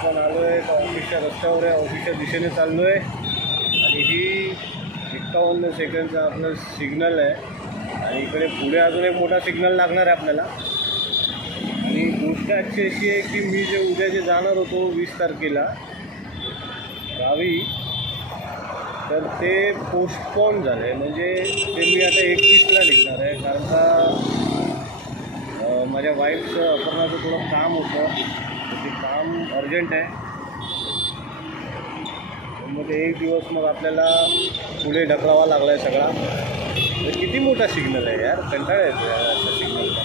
आपण आलो आहे ऑफिसच्या रस्त्यावर आहे, ऑफिसच्या दिशेने चाललो आहे आणि ही 51 सेकंडचा आपलं सिग्नल आहे आणि इकडे पुढे अजून एक मोठा सिग्नल लागणार आहे आपल्याला। आणि गोष्ट अशी आहे की मी जे उद्या जाणार होतो 20 तारखेला गावी, तर ते पोस्टपोन झालं आहे। म्हणजे ते मी आता 21ला निघणार आहे, कारण का माझ्या वाईफचं अपर्णाचं थोडं काम होतं, ते काम अर्जंट आहे। मग ते एक दिवस मग आपल्याला पुढे ढकलावा लागला आहे सगळा। तर किती मोठा सिग्नल आहे यार, कंटाळा येतो यार असा सिग्नलचा।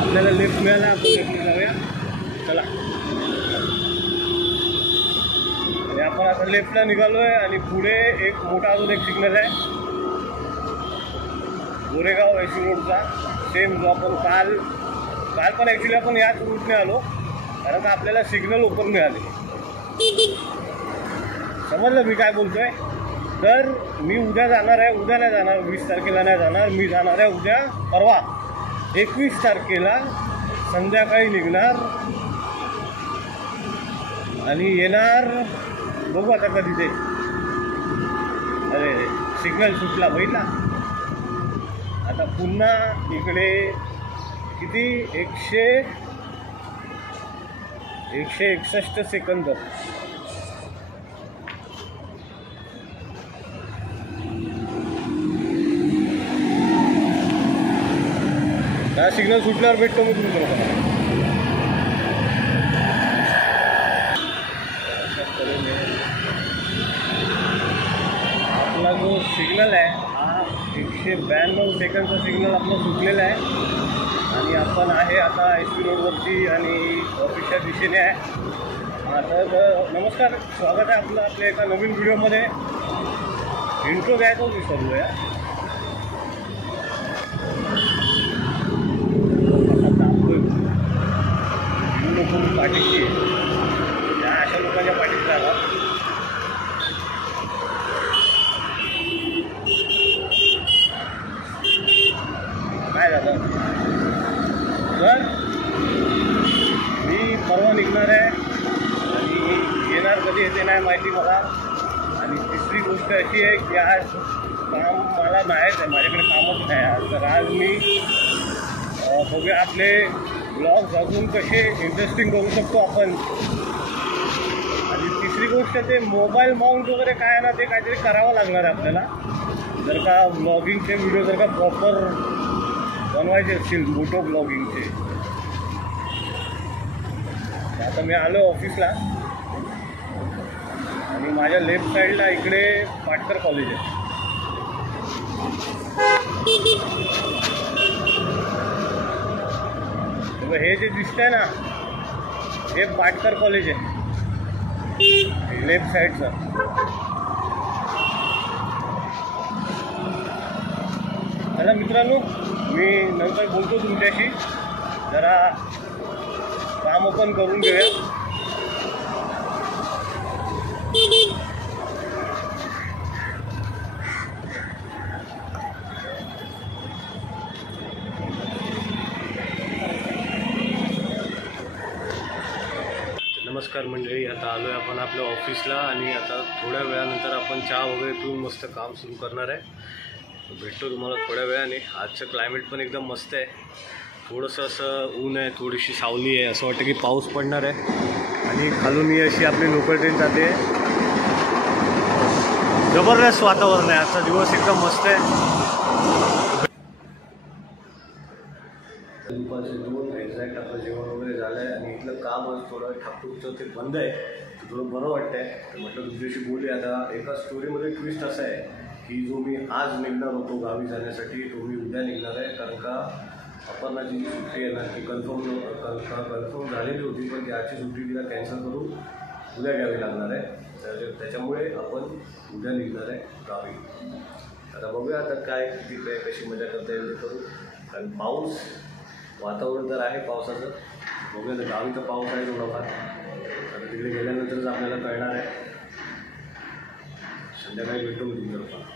आपल्याला लिफ्ट मिळाला, आपण लिफ्ट जाऊया चला। आणि आपण आता लेफ्टला निघालो आहे आणि पुढे एक मोठा अजून एक सिग्नल आहे गोरेगाव एसी रोडचा, सेम जो आपण काल पण ॲक्च्युली आपण याच रूटने आलो, कारण का आपल्याला सिग्नल ओपन मिळाले। समजलं मी काय बोलतो आहे? तर मी उद्या जाणार आहे, उद्या नाही जाणार, 20 तारखेला नाही जाणार, मी जाणार आहे उद्या परवा 21 तारखेला संध्याकाळी निघणार आणि येणार, बघू आता कधी ते। अरे सिग्नल सुटला बघितला। आता पुन्हा इकडे किती 161 सेकंद। हा सिग्नल सुटल्यावर भेटतो मी तुम्हाला। आपला जो सिग्नल आहे हा 192 सेकंडचा सिग्नल आपला सुटलेला आहे आणि आपण आहे आता एसी रोडवरती आणि ऑफिसच्या दिशेने आहे। तर नमस्कार, स्वागत आहे आपलं आपल्या एका नवीन व्हिडिओमध्ये। इंट्रो घ्यायचंच विसरलो आहे। लोक पाठीशी त्या अशा लोकांच्या पाठीशी राहतात। काय झालं तर मी परवा निघणार आहे आणि येणार कधी येते नाही माहिती मला। आणि तिसरी गोष्ट अशी आहे की आज काम मला नाहीच आहे, माझ्याकडे कामच नाही आज। तर आज मी बघूया आपले ब्लॉग्स अजून कसे इंटरेस्टिंग करू शकतो आपण। आणि तिसरी गोष्ट ते मोबाईल माउंट वगैरे काय आहे ना, ते काहीतरी करावं लागणार आहे आपल्याला, जर का ब्लॉगिंगचे व्हिडिओ जर का प्रॉपर बनवायचे असतील, मोठो ब्लॉगिंगचे। आता मी आलो ऑफिसला आणि माझ्या लेफ्ट साईडला इकडे पाटकर कॉलेज आहे। हे जे दिसतंय ना, हे पाटकर कॉलेज आहे लेफ्ट साईडचं। चला मित्रांनो, मी नंतर बोलतो तुमच्याशी, जरा काम पण करून घेऊया। नमस्कार मंडळी, आता आलो आहे आपण आपल्या ऑफिसला आणि आता थोड्या वेळानंतर आपण चहा वगैरे पिऊन मस्त काम सुरू करणार आहे। भेटतो तुम्हाला थोड्या वेळाने। आजचं क्लायमेट पण एकदम मस्त आहे, थोडंसं असं ऊन आहे, थोडीशी सावली आहे, असं वाटतं की पाऊस पडणार आहे। आणि खालून ही अशी आपली लोकल ट्रेन जाते। जबरदस्त वातावरण आहे, आजचा दिवस एकदम मस्त आहे। दुपारचे 2 एक्झॅक्ट आपलं जेवण वगैरे झालं आहे आणि इथलं काम आज थोडं ठाकटूकचं ते बंद आहे, तर थोडं बरं वाटतं आहे। तर म्हटलं तुमच्याशी बोलूया। आता एका स्टोरीमध्ये ट्विस्ट असा आहे की जो मी आज निघणार होतो गावी जाण्यासाठी, तो मी उद्या निघणार आहे, कारण का अपर्णाची जी सुट्टी आहे ना ती कन्फर्म झालेली होती, पण ती आजची सुट्टी तिला कॅन्सल करून उद्या घ्यावी लागणार आहे। तर त्याच्यामुळे आपण उद्या निघणार आहे गावी। आता बघूया आता काय किती काय कशी मजा करता येईल ते करू, कारण पाऊस वातावरण तर आहे पावसाचं। बघूया तर गावी तर पाऊस आहे थोडाफार, आता तिकडे गेल्यानंतरच आपल्याला कळणार आहे। संध्याकाळी भेटतो मी तुमच्याबरोबर।